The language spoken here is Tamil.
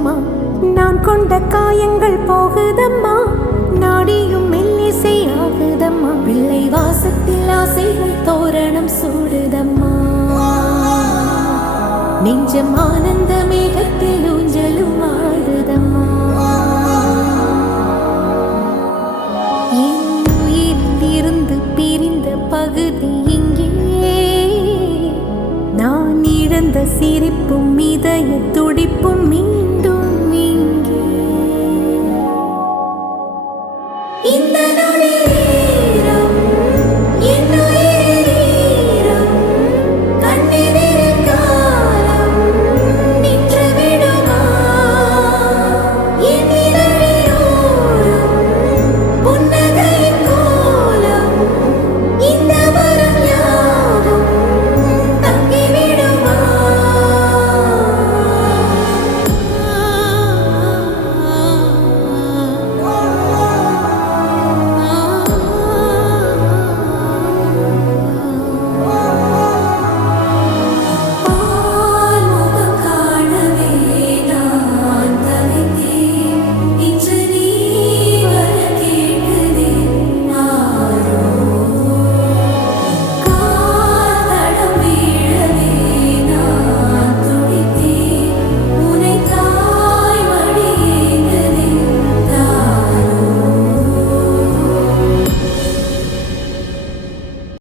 போகுதம்மா, நான் கொண்ட காயங்கள் போகுதம்மா, நாடியும் மெல்லிசை ஆகுதம்மா, பிள்ளை வாசத்தில் ஆசைகள் தோரணம் சூடுதம்மா, நெஞ்சம் ஆனந்த மேகத்தில் ஊஞ்சலும் ஆடுதம்மா. என் உயிரிலிருந்து பிரிந்த பகுதி இங்கே, நான் இழந்த சிரிப்பும் இதயத்துடன்